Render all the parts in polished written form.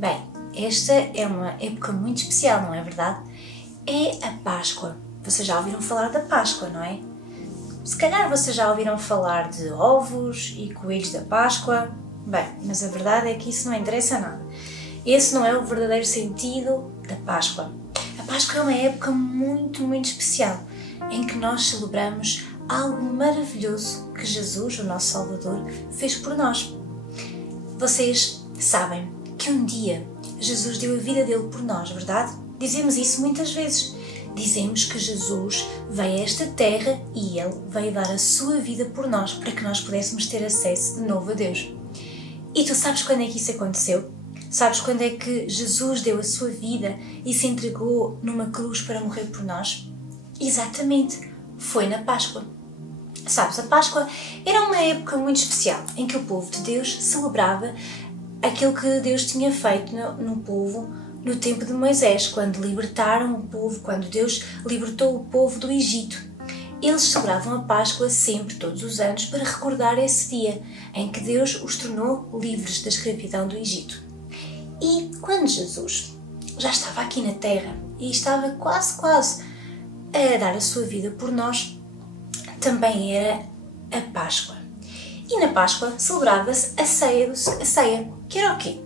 Bem, esta é uma época muito especial, não é verdade? É a Páscoa. Vocês já ouviram falar da Páscoa, não é? Se calhar vocês já ouviram falar de ovos e coelhos da Páscoa. Bem, mas a verdade é que isso não interessa nada. Esse não é o verdadeiro sentido da Páscoa. A Páscoa é uma época muito especial, em que nós celebramos algo maravilhoso que Jesus, o nosso Salvador, fez por nós. Vocês sabem que um dia Jesus deu a vida dele por nós, verdade? Dizemos isso muitas vezes. Dizemos que Jesus veio a esta terra e ele veio dar a sua vida por nós, para que nós pudéssemos ter acesso de novo a Deus. E tu sabes quando é que isso aconteceu? Sabes quando é que Jesus deu a sua vida e se entregou numa cruz para morrer por nós? Exatamente, foi na Páscoa. Sabes, a Páscoa era uma época muito especial, em que o povo de Deus celebrava aquilo que Deus tinha feito no povo no tempo de Moisés, quando libertaram o povo, quando Deus libertou o povo do Egito. Eles celebravam a Páscoa sempre, todos os anos, para recordar esse dia em que Deus os tornou livres da escravidão do Egito. E quando Jesus já estava aqui na Terra e estava quase a dar a sua vida por nós, também era a Páscoa. E na Páscoa celebrava-se a ceia, que era o quê?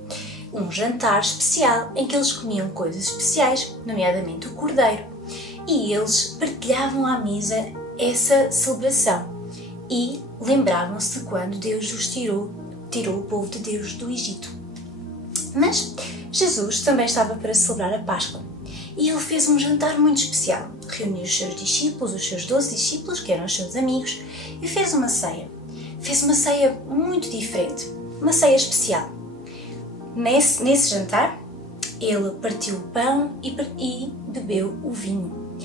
Um jantar especial em que eles comiam coisas especiais, nomeadamente o cordeiro. E eles partilhavam à mesa essa celebração e lembravam-se de quando Deus os tirou o povo de Deus do Egito. Mas Jesus também estava para celebrar a Páscoa e ele fez um jantar muito especial. Reuniu os seus discípulos, os seus 12 discípulos, que eram os seus amigos, e fez uma ceia. Fez uma ceia muito diferente, uma ceia especial. Nesse jantar, ele partiu o pão e bebeu o vinho.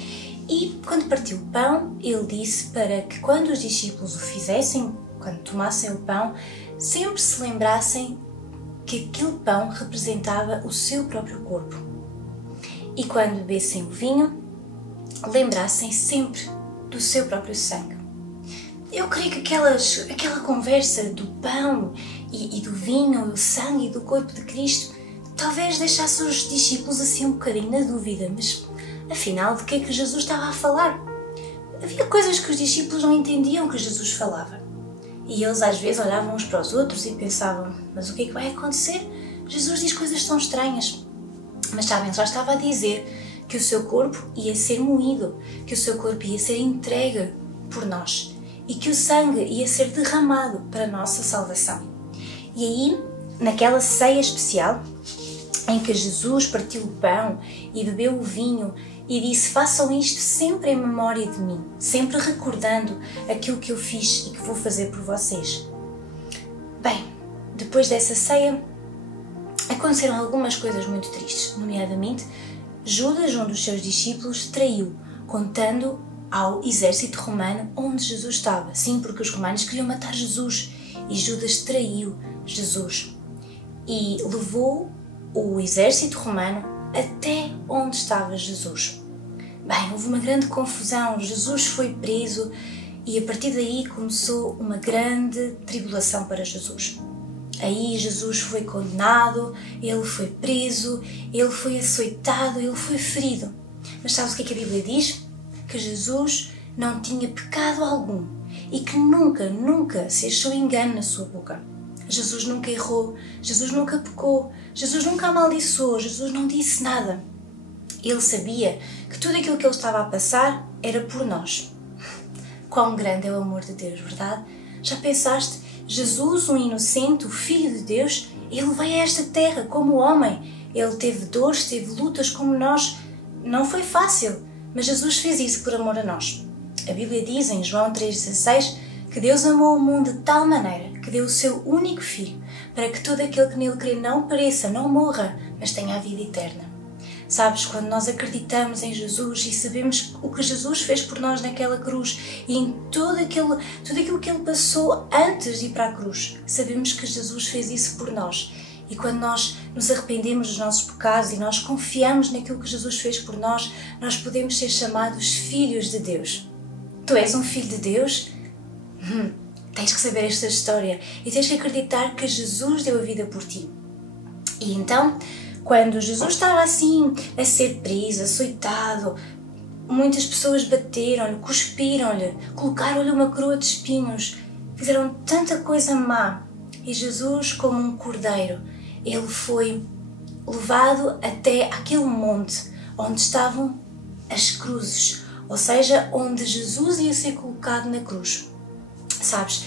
E quando partiu o pão, ele disse para que quando os discípulos o fizessem, quando tomassem o pão, sempre se lembrassem que aquele pão representava o seu próprio corpo. E quando bebessem o vinho, lembrassem sempre do seu próprio sangue. Eu creio que aquela conversa do pão e do vinho, do sangue e do corpo de Cristo, talvez deixasse os discípulos assim um bocadinho na dúvida, mas afinal, de que é que Jesus estava a falar? Havia coisas que os discípulos não entendiam que Jesus falava. E eles às vezes olhavam uns para os outros e pensavam, mas o que é que vai acontecer? Jesus diz coisas tão estranhas. Mas sabem, já estava a dizer que o seu corpo ia ser moído, que o seu corpo ia ser entregue por nós e que o sangue ia ser derramado para a nossa salvação. E aí, naquela ceia especial, em que Jesus partiu o pão e bebeu o vinho e disse, façam isto sempre em memória de mim, sempre recordando aquilo que eu fiz e que vou fazer por vocês. Bem, depois dessa ceia, aconteceram algumas coisas muito tristes, nomeadamente, Judas, um dos seus discípulos, traiu, contando ao exército romano onde Jesus estava. Sim, porque os romanos queriam matar Jesus e Judas traiu Jesus e levou o exército romano até onde estava Jesus. Bem, houve uma grande confusão, Jesus foi preso e a partir daí começou uma grande tribulação para Jesus. Aí Jesus foi condenado, ele foi preso, ele foi açoitado, ele foi ferido. Mas sabes o que é que a Bíblia diz? Que Jesus não tinha pecado algum e que nunca se achou engano na sua boca. Jesus nunca errou, Jesus nunca pecou, Jesus nunca amaldiçoou, Jesus não disse nada. Ele sabia que tudo aquilo que ele estava a passar era por nós. Quão grande é o amor de Deus, verdade? Já pensaste? Jesus, um inocente, o Filho de Deus, ele veio a esta terra como homem. Ele teve dores, teve lutas como nós. Não foi fácil, mas Jesus fez isso por amor a nós. A Bíblia diz em João 3,16 que Deus amou o mundo de tal maneira que deu o seu único Filho para que todo aquele que nele crê não pereça, não morra, mas tenha a vida eterna. Sabes, quando nós acreditamos em Jesus e sabemos o que Jesus fez por nós naquela cruz e em tudo aquilo que Ele passou antes de ir para a cruz, sabemos que Jesus fez isso por nós. E quando nós nos arrependemos dos nossos pecados e nós confiamos naquilo que Jesus fez por nós, nós podemos ser chamados filhos de Deus. Tu és um filho de Deus? Tens que saber esta história e tens que acreditar que Jesus deu a vida por ti. E então, quando Jesus estava assim a ser preso, açoitado, muitas pessoas bateram-lhe, cuspiram-lhe, colocaram-lhe uma coroa de espinhos, fizeram tanta coisa má. E Jesus, como um cordeiro, ele foi levado até aquele monte onde estavam as cruzes, ou seja, onde Jesus ia ser colocado na cruz. Sabes,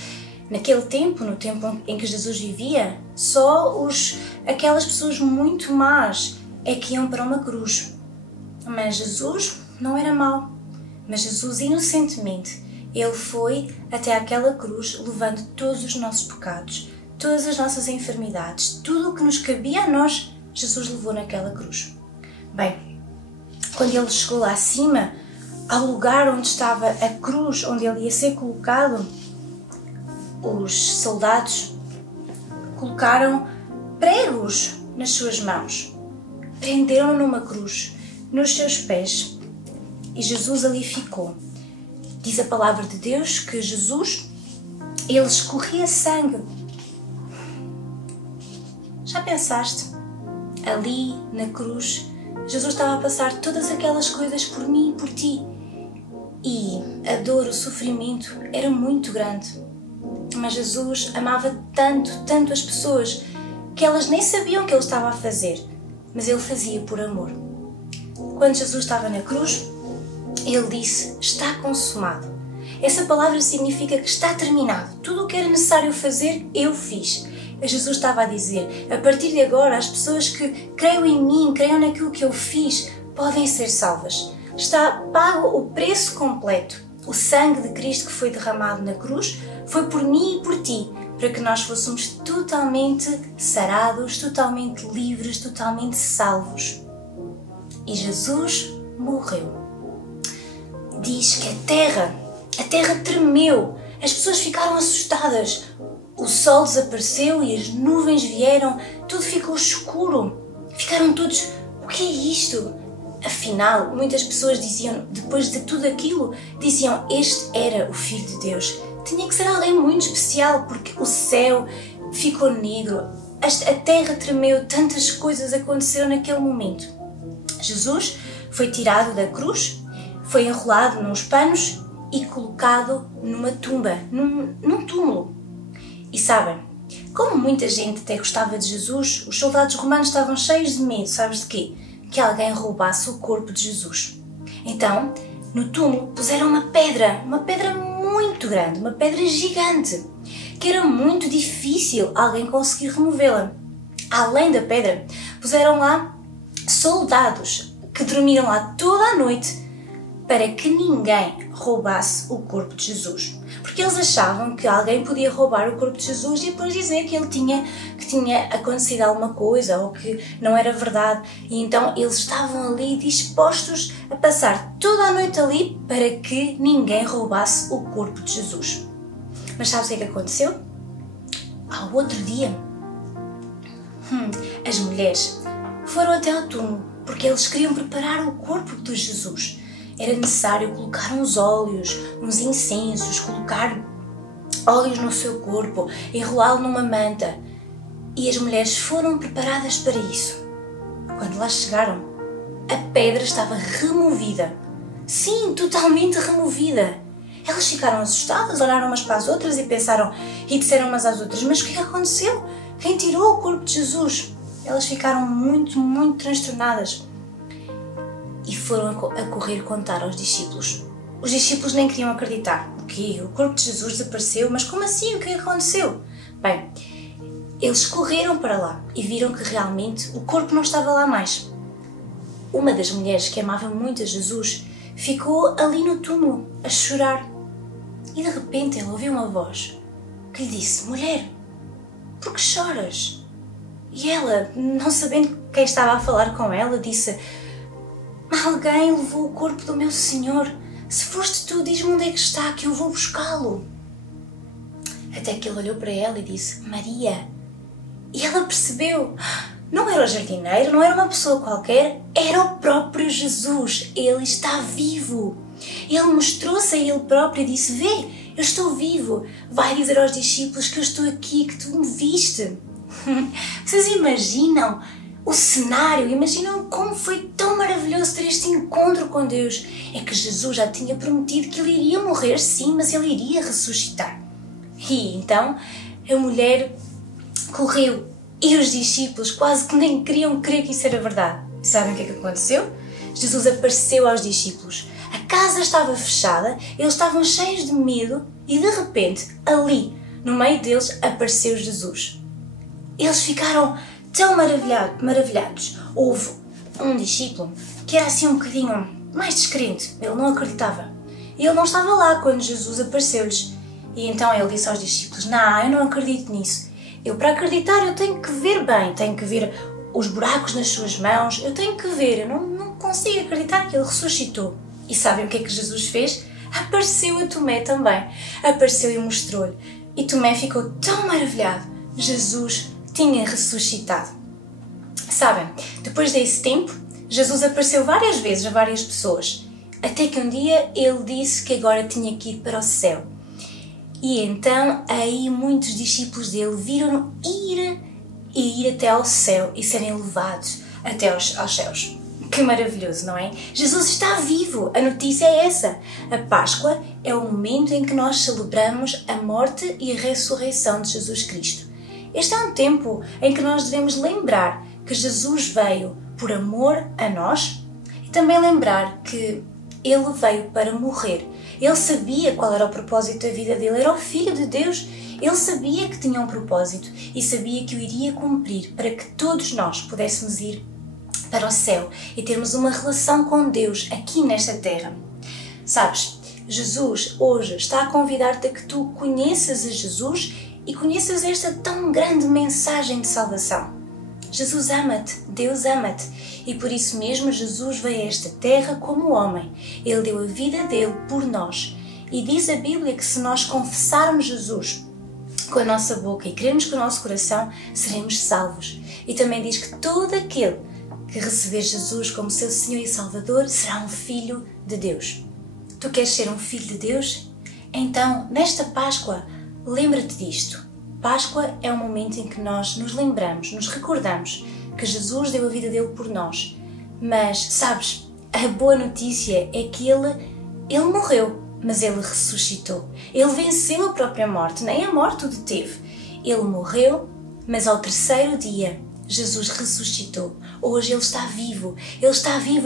naquele tempo, no tempo em que Jesus vivia, só aquelas pessoas muito más é que iam para uma cruz. Mas Jesus não era mau, mas Jesus inocentemente, ele foi até aquela cruz levando todos os nossos pecados, todas as nossas enfermidades, tudo o que nos cabia a nós, Jesus levou naquela cruz. Bem, quando ele chegou lá acima, ao lugar onde estava a cruz, onde ele ia ser colocado, os soldados colocaram pregos nas suas mãos, prenderam-no numa cruz, nos seus pés, e Jesus ali ficou. Diz a palavra de Deus que Jesus, ele escorria sangue. Já pensaste? Ali na cruz, Jesus estava a passar todas aquelas coisas por mim e por ti. E a dor, o sofrimento era muito grande. Mas Jesus amava tanto, tanto as pessoas, que elas nem sabiam o que ele estava a fazer, mas ele fazia por amor. Quando Jesus estava na cruz, ele disse: está consumado. Essa palavra significa que está terminado. Tudo o que era necessário fazer, eu fiz. Jesus estava a dizer: a partir de agora, as pessoas que creiam em mim, creiam naquilo que eu fiz, podem ser salvas. Está pago o preço completo. O sangue de Cristo que foi derramado na cruz foi por mim e por ti, para que nós fôssemos totalmente sarados, totalmente livres, totalmente salvos. E Jesus morreu. Diz que a terra tremeu, as pessoas ficaram assustadas. O sol desapareceu e as nuvens vieram, tudo ficou escuro. Ficaram todos: o que é isto? Afinal, muitas pessoas diziam, depois de tudo aquilo, diziam: este era o Filho de Deus. Tinha que ser alguém muito especial, porque o céu ficou negro, a terra tremeu, tantas coisas aconteceram naquele momento. Jesus foi tirado da cruz, foi enrolado nos panos e colocado numa tumba, num túmulo. E sabem, como muita gente até gostava de Jesus, os soldados romanos estavam cheios de medo, sabes de quê? Que alguém roubasse o corpo de Jesus. Então, no túmulo puseram uma pedra muito grande, uma pedra gigante, que era muito difícil alguém conseguir removê-la. Além da pedra, puseram lá soldados que dormiram lá toda a noite para que ninguém roubasse o corpo de Jesus. Porque eles achavam que alguém podia roubar o corpo de Jesus e depois dizer que tinha acontecido alguma coisa ou que não era verdade. E então eles estavam ali dispostos a passar toda a noite ali para que ninguém roubasse o corpo de Jesus. Mas sabes o que é que aconteceu? Ao outro dia, as mulheres foram até ao túmulo porque eles queriam preparar o corpo de Jesus. Era necessário colocar uns óleos, uns incensos, colocar óleos no seu corpo, enrolá-lo numa manta. E as mulheres foram preparadas para isso. Quando lá chegaram, a pedra estava removida. Sim, totalmente removida. Elas ficaram assustadas, olharam umas para as outras e disseram umas às outras: mas o que aconteceu? Quem tirou o corpo de Jesus? Elas ficaram muito, muito transtornadas. E foram a correr contar aos discípulos. Os discípulos nem queriam acreditar. O quê? O corpo de Jesus desapareceu? Mas como assim? O que aconteceu? Bem, eles correram para lá e viram que realmente o corpo não estava lá mais. Uma das mulheres que amava muito a Jesus ficou ali no túmulo a chorar. E de repente ela ouviu uma voz que lhe disse: mulher, por que choras? E ela, não sabendo quem estava a falar com ela, disse: alguém levou o corpo do meu Senhor. Se foste tu, diz-me onde é que está, que eu vou buscá-lo. Até que ele olhou para ela e disse: Maria. E ela percebeu. Não era o jardineiro, não era uma pessoa qualquer, era o próprio Jesus. Ele está vivo. Ele mostrou-se a ele próprio e disse: vê, eu estou vivo. Vai dizer aos discípulos que eu estou aqui, que tu me viste. Vocês imaginam o cenário? Imaginam como foi tão maravilhoso ter este encontro com Deus? É que Jesus já tinha prometido que ele iria morrer, sim, mas ele iria ressuscitar. E então a mulher correu e os discípulos quase que nem queriam crer que isso era verdade. E sabem o que é que aconteceu? Jesus apareceu aos discípulos. A casa estava fechada, eles estavam cheios de medo e de repente, ali, no meio deles, apareceu Jesus. Eles ficaram tão maravilhados. Houve um discípulo que era assim um bocadinho mais descrente, ele não acreditava. E ele não estava lá quando Jesus apareceu-lhes. E então ele disse aos discípulos: não, eu não acredito nisso. Eu, para acreditar, eu tenho que ver bem, tenho que ver os buracos nas suas mãos, eu tenho que ver, eu não consigo acreditar que ele ressuscitou. E sabem o que é que Jesus fez? Apareceu a Tomé também. Apareceu e mostrou-lhe. E Tomé ficou tão maravilhado. Jesus tinha ressuscitado. Sabem, depois desse tempo, Jesus apareceu várias vezes a várias pessoas. Até que um dia ele disse que agora tinha que ir para o céu. E então aí muitos discípulos dele viram-no ir até ao céu e serem levados até aos céus. Que maravilhoso, não é? Jesus está vivo! A notícia é essa. A Páscoa é o momento em que nós celebramos a morte e a ressurreição de Jesus Cristo. Este é um tempo em que nós devemos lembrar que Jesus veio por amor a nós e também lembrar que ele veio para morrer. Ele sabia qual era o propósito da vida dele, era o Filho de Deus. Ele sabia que tinha um propósito e sabia que o iria cumprir para que todos nós pudéssemos ir para o céu e termos uma relação com Deus aqui nesta terra. Sabes, Jesus hoje está a convidar-te a que tu conheças a Jesus e conheças esta tão grande mensagem de salvação. Jesus ama-te, Deus ama-te, e por isso mesmo Jesus veio a esta terra como homem. Ele deu a vida dele por nós. E diz a Bíblia que se nós confessarmos Jesus com a nossa boca e crermos com o nosso coração, seremos salvos. E também diz que todo aquele que receber Jesus como seu Senhor e Salvador será um filho de Deus. Tu queres ser um filho de Deus? Então, nesta Páscoa, lembra-te disto. Páscoa é o momento em que nós nos lembramos, nos recordamos que Jesus deu a vida dele por nós. Mas, sabes, a boa notícia é que ele morreu, mas ele ressuscitou. Ele venceu a própria morte, nem a morte o deteve. Ele morreu, mas ao terceiro dia Jesus ressuscitou. Hoje ele está vivo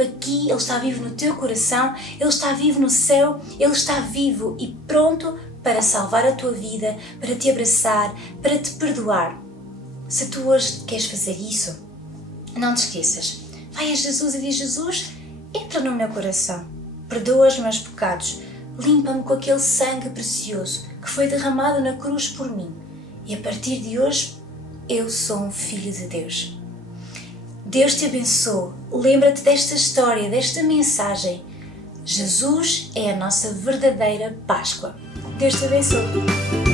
aqui, ele está vivo no teu coração, ele está vivo no céu, ele está vivo e pronto para salvar a tua vida, para te abraçar, para te perdoar. Se tu hoje queres fazer isso, não te esqueças. Vai a Jesus e diz: Jesus, entra no meu coração, perdoa os meus pecados, limpa-me com aquele sangue precioso que foi derramado na cruz por mim. E a partir de hoje, eu sou um filho de Deus. Deus te abençoe. Lembra-te desta história, desta mensagem. Jesus é a nossa verdadeira Páscoa. Deus te abençoe.